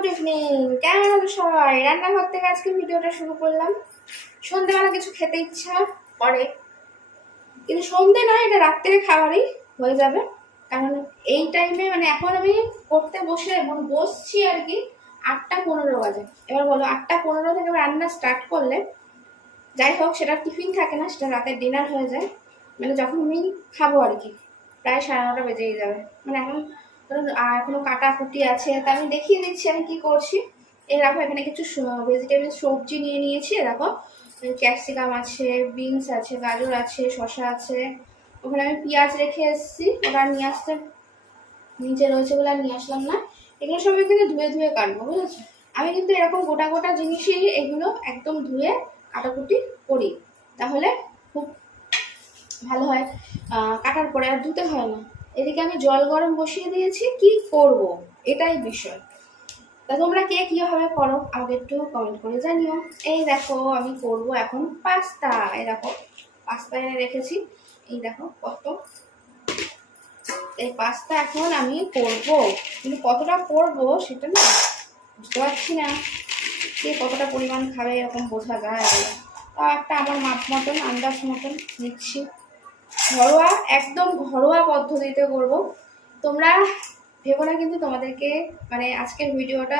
Good evening. কেমন আছো সবাই? রান্নাঘর থেকে আজকে ভিডিওটা শুরু করলাম। সন্ধ্যেবেলা কিছু খেতে ইচ্ছা করে, কিন্তু সন্ধ্যে নয়, এটা রাত্রে খাবারই হয়ে যাবে। কারণ এই টাইমে মানে এখন আমি করতে বসছি আর কি 8টা 15 বাজে। এবার বলো 8টা 15 থেকে রান্না স্টার্ট করলে যাই হোক সেটা টিফিন থাকে না, সেটা রাতের ডিনার হয়ে যায়। মানে যখন আমি খাবো আর কি প্রায় 9:30 বেজেই যাবে। মানে এখন এখনো কাটাকুটি আছে, তা আমি দেখিয়ে দিচ্ছি আমি কি করছি। এই দেখো এখানে কিছু ভেজিটেবল সবজি নিয়ে নিয়েছি। এরকম ক্যাপসিকাম আছে, বিনস আছে, গাজর আছে, শসা আছে। ওখানে আমি পেঁয়াজ রেখে এসেছি, ওটা নিয়ে আসতে নিচে রয়েছে বলে আর নিয়ে আসলাম না। এগুলো সব এখানে ধুয়ে ধুয়ে কাটবো, বুঝেছো? আমি কিন্তু এরকম গোটা গোটা জিনিসই এগুলো একদম ধুয়ে কাটাকুটি করি, তাহলে খুব ভালো হয়। কাটার পরে আর ধুতে হয় না। এদিকে আমি জল গরম বসিয়ে দিয়েছি, কি করব এটাই বিষয়। তা তোমরা কে কীভাবে করো আমাকে একটু কমেন্ট করে জানিও। এই দেখো আমি করব এখন পাস্তা। এই দেখো পাস্তা এনে রেখেছি, এই দেখো কত। এই পাস্তা এখন আমি করব, কিন্তু কতটা করব সেটা না বুঝতে পারছি না। কে কতটা পরিমাণ খাবে এরকম বোঝা যায়। তা একটা আমার মাপ মতন আন্দাজ মতন নিচ্ছি। ঘরোয়া, একদম ঘরোয়া পদ্ধতিতে করব। তোমরা ভেবো না কিন্তু তোমাদেরকে মানে আজকের ভিডিওটা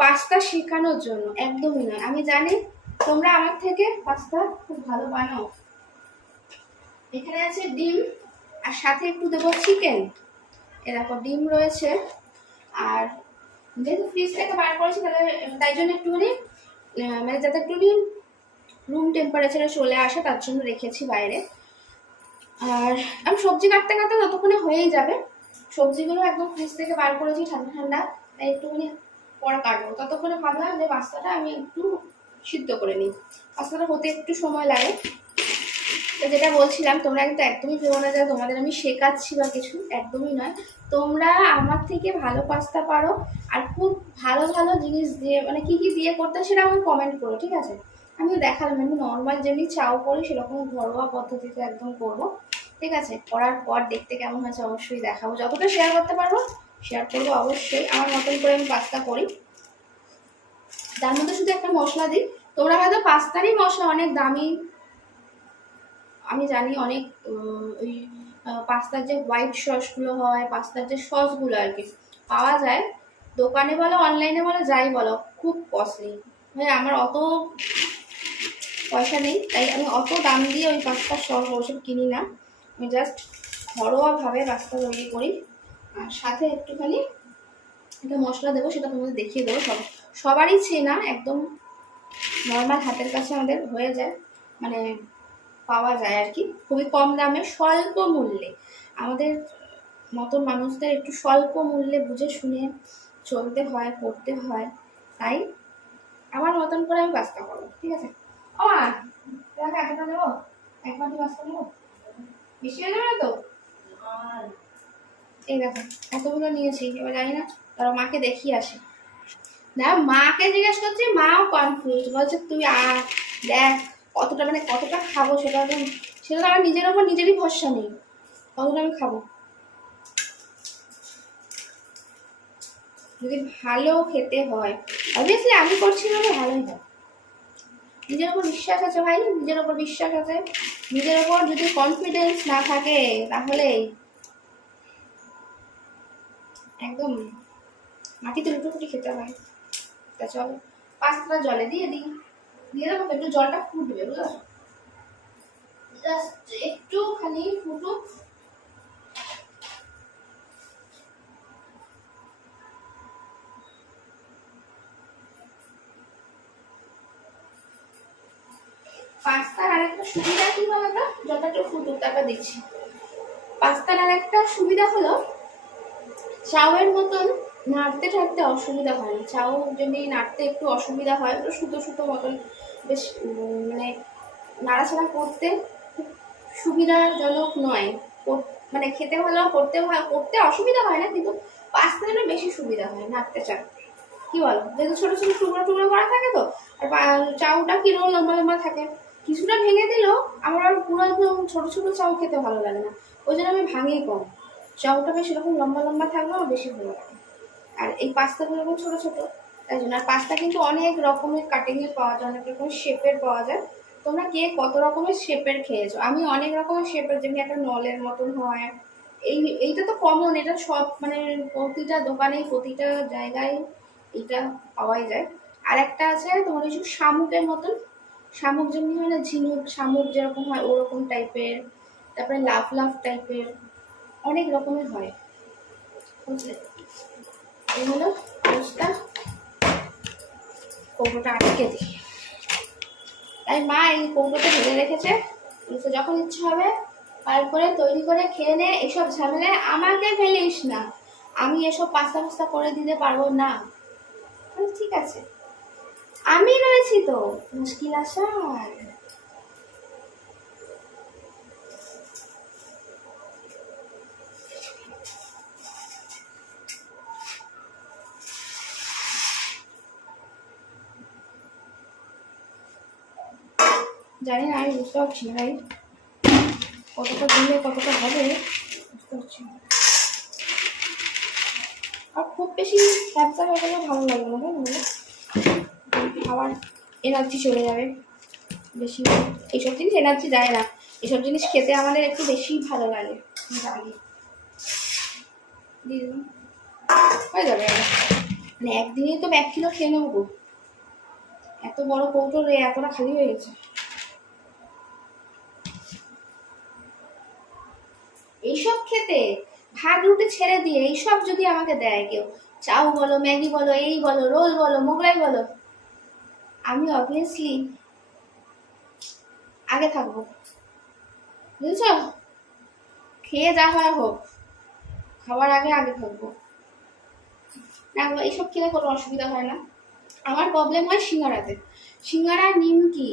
পাস্তা শেখানোর জন্য, একদমই নয়। আমি জানি তোমরা আমার থেকে পাস্তা খুব ভালো বানাও। এখানে আছে ডিম, আর সাথে একটু দেবো চিকেন। এরকম ডিম রয়েছে, আর যেহেতু ফ্রিজ থেকে বার করেছি তাই জন্য একটুখানি মানে যাতে একটুখানি রুম টেম্পারেচারে চলে আসে তার জন্য রেখেছি বাইরে। আর আমি সবজি কাটতে কাটতে ততক্ষণে হয়েই যাবে। সবজিগুলো একদম ফ্রিজ থেকে বার করেছি ঠান্ডা ঠান্ডা, তাই একটুখানি পরে কাটবো। ততক্ষণে ভাবলাম যে পাস্তাটা আমি একটু সিদ্ধ করে নিই। পাস্তাটা হতে একটু সময় লাগে। তো যেটা বলছিলাম, তোমরা কিন্তু একদমই ভেবো না যে তোমাদের আমি শেখাচ্ছি বা কিছু, একদমই নয়। তোমরা আমার থেকে ভালো পাস্তা পারো, আর খুব ভালো ভালো জিনিস দিয়ে মানে কি কি দিয়ে করতে সেটা আমাকে কমেন্ট করো, ঠিক আছে? আমিও দেখালাম, আমি নর্মাল যেমনি চাও করি সেরকম ঘরোয়া পদ্ধতিতে একদম করবো, ঠিক আছে? করার পর দেখতে কেমন হয়েছে অবশ্যই দেখাবো। যতটা শেয়ার করতে পারবো শেয়ার করবো অবশ্যই। আমার মতন করে আমি পাস্তা করি, তার মধ্যে শুধু একটা মশলা দিই। তোমরা হয়তো পাস্তারই মশলা অনেক দামি, আমি জানি অনেক ওই পাস্তার যে হোয়াইট সসগুলো হয়, পাস্তার যে সসগুলো আর কি পাওয়া যায় দোকানে বলো অনলাইনে বলো যাই বলো, খুব কস্টলি। ভাই আমার অত পয়সা নেই, তাই আমি অত দাম দিয়ে ওই পাস্তার সস ওসব কিনি না। আমি জাস্ট ঘরোয়াভাবে পাস্তা তৈরি করি, আর সাথে একটুখানি একটা মশলা দেবো, সেটা তোমাদের দেখিয়ে দেবো। সবারই চেনা, একদম নর্মাল হাতের কাছে আমাদের হয়ে যায়, মানে পাওয়া যায় আর কি, খুবই কম দামে স্বল্প মূল্যে। আমাদের মতো মানুষদের একটু স্বল্প মূল্যে বুঝে শুনে চলতে হয়, করতে হয়। তাই আমার মতন করে আমি পাস্তা করবো, ঠিক আছে? ও মা, দেখো এতটা নেবো, এক বাটি পাস্তা নেবো, বেশি হয়ে যাবে না তো? এই দেখো এতগুলো নিয়েছি, এবার জানি না, তারা মাকে দেখিয়ে আসে। না, মাকে জিজ্ঞেস করছি, মাও কনফিউজ, বলছে তুই দেখ কতটা, মানে কতটা খাবো সেটা তো আমার নিজের ওপর নিজেরই ভরসা নেই, কতটা আমি খাবো। যদি ভালো খেতে হয় অবভিয়াসলি আমি করছি মানে ভালোই হয়। নিজের ওপর বিশ্বাস আছে ভাই, নিজের ওপর বিশ্বাস আছে। নিজের ওপর যদি কনফিডেন্স না থাকে তাহলে একদম মাটিতে লুটোপুটি খেতে হয়। তা চলো পাস্তাটা জলে দিয়ে দিই, দিয়ে দেবো একটু, জলটা ফুটবে বুঝলো, জাস্ট একটুখানি ফুটুক। পাস্তার আরেকটা সুবিধা কি বলতো, জলটা একটু ফুটুক তারপর দিচ্ছি। পাস্তার আরেকটা সুবিধা হলো চাউয়ের মতন নাড়তে ঠাড়তে অসুবিধা হয় না। চাউ যদি নাড়তে একটু অসুবিধা হয়, ওটা সুতো সুতো মতন বেশ মানে নাড়াচাড়া করতে খুব সুবিধাজনক নয়, মানে খেতে ভালো, করতে অসুবিধা হয় না, কিন্তু পাস্তা যেন বেশি সুবিধা হয় নাড়তে চাড়তে। কি বলো? যেহেতু ছোটো ছোটো টুকরো টুকরো করা থাকে তো, আর চাউটা কিরকম লম্বা লম্বা থাকে, কিছুটা ভেঙে দিলেও আমার আর পুরো একদম ছোটো ছোটো চাউ খেতে ভালো লাগে না, ওই জন্য আমি ভাঙেই কম। চাউটা বেশ এরকম লম্বা লম্বা থাকলেও বেশি ভালো লাগে। আর এই পাস্তাগুলো এরকম ছোটো ছোটো, তাই জন্য। আর পাস্তা কিন্তু অনেক রকমের কাটিংয়ের পাওয়া যায়, অনেক রকমের শেপের পাওয়া যায়। তোমরা কে কত রকমের শেপের খেয়েছো? আমি অনেক রকমের শেপের, যেমনি একটা নলের মতন হয়, এইটা তো কমন, এটা সব মানে প্রতিটা দোকানে প্রতিটা জায়গায় এইটা পাওয়াই যায়। আর একটা আছে তোমার কিছু শামুকের মতন, শামুক যেমনি হয় না, ঝিনুক শামুক যেরকম হয় ওরকম টাইপের, তারপরে লাফ লাফ টাইপের, অনেক রকমের হয়, বুঝলে? এই হলো অবস্থা। কৌটোটা আটকে দিই, তাই মা এই কৌটোতে ঢেলে রেখেছে, যখন ইচ্ছা হবে বার করে তৈরি করে খেয়ে নে, এসব ঝামেলায় আমাকে ফেলিস না, আমি এসব পাস্তা পাস্তা করে দিতে পারবো না। ঠিক আছে, আমি রয়েছি তো, মুশকিল আসার। জানি না, আমি বুঝতে পারছি না ভাই, কতটা দিলে কতটা হবে বুঝতে পারছি না। আর খুব বেশি ব্যবসা হয়ে গেলে ভালো লাগবে না, তাই না? আবার এনার্জি চলে যাবে বেশি। এইসব জিনিস এনার্জি দেয় না, এসব জিনিস খেতে আমাদের একটু বেশি ভালো লাগে, জানি। হয়ে যাবে, মানে একদিনেই তো 1 কিলো খেয়ে নেবো। এত বড় কৌটো রে, এতটা খালি হয়ে গেছে। এইসব খেতে ভাত রুটি ছেড়ে দিয়ে এইসব যদি আমাকে দেয় কেউ, চাউ বলো, ম্যাগি বলো, এই বলো, রোল বলো, মোগলাই বলো, আমি অবভিয়াসলি আগে থাকবো, বুঝেছ? খেয়ে যা হয় হোক, খাওয়ার আগে আগে থাকবো না। এইসব খেলে কোনো অসুবিধা হয় না। আমার প্রবলেম হয় সিঙ্গারাতে, সিঙ্গারা, নিমকি,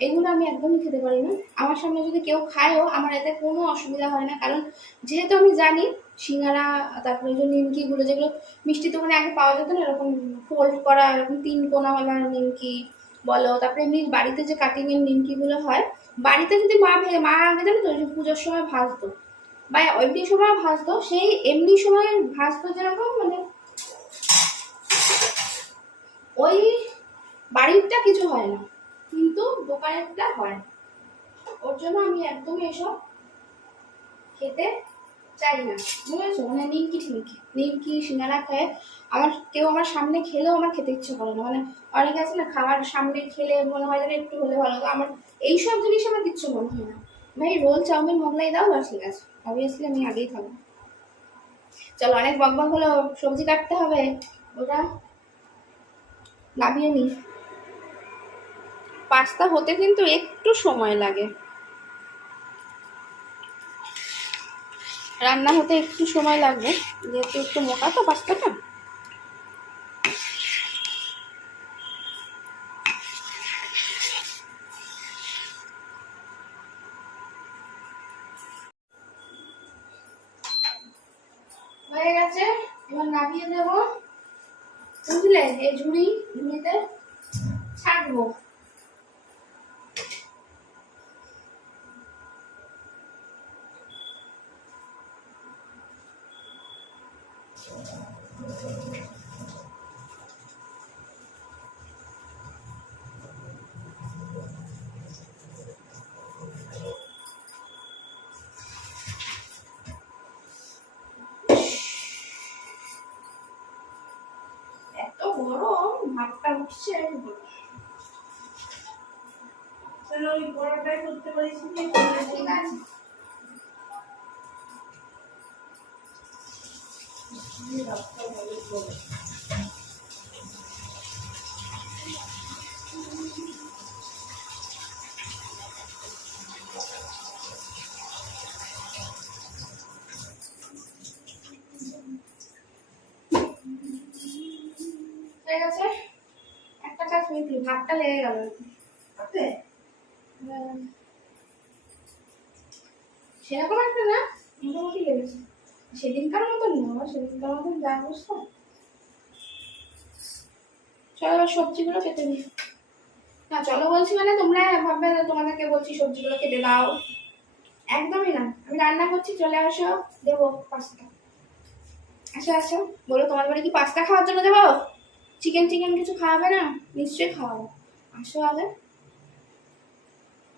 এগুলো আমি একদমই খেতে পারি না। আমার সামনে যদি কেউ খায়ও আমার এতে কোনো অসুবিধা হয় না, কারণ যেহেতু আমি জানি সিঙ্গারা, তারপরে যে নিমকিগুলো যেগুলো মিষ্টি দোকানে আগে পাওয়া যেত না, এরকম ফোল্ড করা, এরকম 3 কোনাওয়ালা নিমকি বলো, তারপরে এমনি বাড়িতে যে কাটিংয়ের নিমকিগুলো হয়, বাড়িতে যদি মা আগে জানো তো পুজোর সময় ভাজতো বা এমনি সময় ভাজতো, সেই এমনি সময় ভাজতো যেরকম, মানে ওই বাড়িরটা কিছু হয় না, কিন্তু দোকানেরটা হয়। ওর জন্য আমি একদমই এসব খেতে চাই না, বুঝেছো? মানে নিমকি সিঙ্গারা খেয়ে কেউ আমার সামনে খেলেও আমার খেতে ইচ্ছে করে না। মানে অনেকে আছে না, খাবার সামনে খেলে মনে হয় যেন একটু হলে ভালো, তো আমার এইসব জিনিস আমার কিচ্ছু মনে হয় না। ভাই রোল, চাউমিন, মোগলাই দাও আর ঠিক আছে, অবভিয়াসলি আমি আগেই থাকবো। চলো, অনেক বকবক হলো, সবজি কাটতে হবে, ওটা নামিয়ে নি। পাস্তা হতে কিন্তু একটু সময় লাগে, রান্না হতে একটু সময় লাগবে, যেহেতু একটু মোটা তো পাস্তাটা। হয়ে গেছে, এবার নামিয়ে দেব, বুঝলে? এই ঝুড়িতে ছাড়বো। এত গরম, ভাতটা উঠছে। চলো ওই বড়টাই করতে পারিস, ঠিক আছে। হয়ে গেছে, একটা কাজ মিটলি, ভাতটা লেগে গেল সেরকম একটা না, মোটামুটি লেগেছে। সেদিনকার মতন না, সেদিনকার মতন যা অবস্থা। চলো এবার সবজিগুলো কেটে দিই। না চলো বলছি মানে তোমরা ভাববে তোমাদেরকে বলছি সবজিগুলো কেটে দাও, একদমই না। আমি রান্না করছি, চলে আসো, দেবো পাস্তা। আচ্ছা আচ্ছা, বলো তোমাদের বাড়ি কি পাস্তা খাওয়ার জন্য যাবো? চিকেন চিকেন কিছু খাওয়াবে না? নিশ্চয়ই খাওয়াবো, আসো আগে।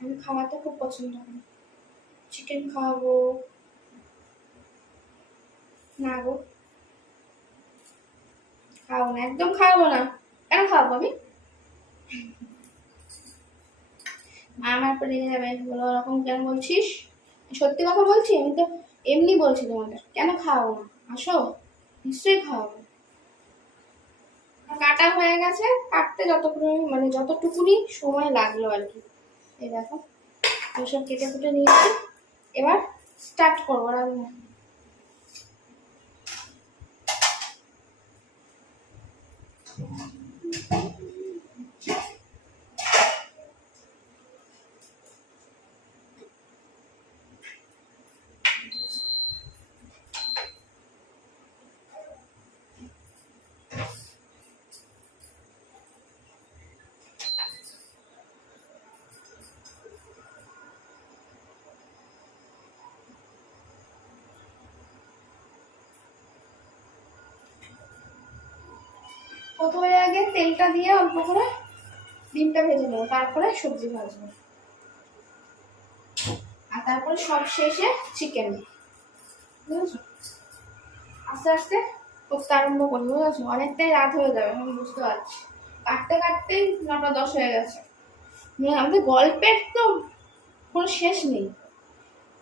আমি খাওয়াতে খুব পছন্দ করি, চিকেন খাওয়াবো। না গো, খাওয়াবো না, একদম খাওয়াবো না। কেন খাওয়াবো আমি? মা আমার পর রেগে যাবে, বলো ওরকম কেন বলছিস? সত্যি কথা বলছি, আমি তো এমনি বলছি তোমাদের। কেন খাওয়াবো না? আসো, নিশ্চয়ই খাওয়াবো। কাটা হয়ে গেছে, কাটতে যতটুকু মানে যতটুকুনি সময় লাগলো আর কি। এই দেখো ওইসব কেটে কুটে নিয়েছি, এবার স্টার্ট করবো রান্না। প্রথমে আগে তেলটা দিয়ে অল্প করে ডিমটা ভেজে নেবো, তারপরে সবজি ভাজবো, আর তারপরে সব শেষে চিকেন। বুঝেছো? আস্তে আস্তে করতে আরম্ভ করি, বুঝেছো? অনেকটাই রাত হয়ে যাবে, আমি বুঝতে পারছি। কাটতে কাটতেই 9টা 10 হয়ে গেছে। আমাদের গল্পের তো কোনো শেষ নেই।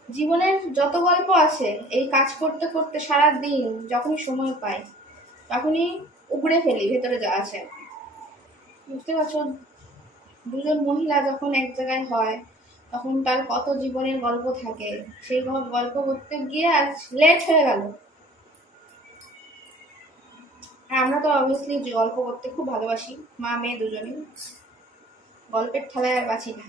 জীবনের যত গল্প আছে, এই কাজ করতে করতে সারা দিন যখনই সময় পাই তখনই উপড়ে ফেলি ভেতরে যা আছে। বুঝতে পারছো? দুজন মহিলা যখন এক জায়গায় হয় তখন তার কত জীবনের গল্প থাকে, সেই গল্প করতে গিয়ে আজ লেট হয়ে গেল। আর আমরা তো অবভিয়াসলি গল্প করতে খুব ভালোবাসি, মা মেয়ে দুজনেই। গল্পের ঠেলায় আর বাঁচি না।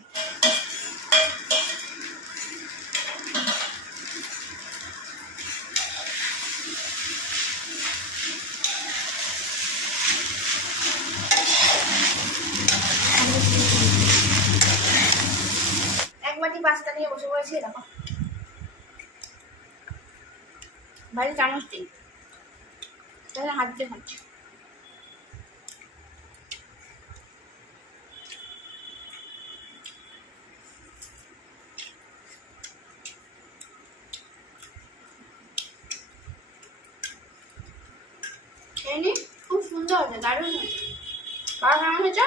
এক বাটি পাস্তা নিয়ে বসে পড়েছি, দেখো বাড়ি চামচ দিই, তাহলে হাত দিয়ে খাচ্ছি। খুব সুন্দর হয়েছে, দারুণ হয়েছে। কার কেমন হয়েছে?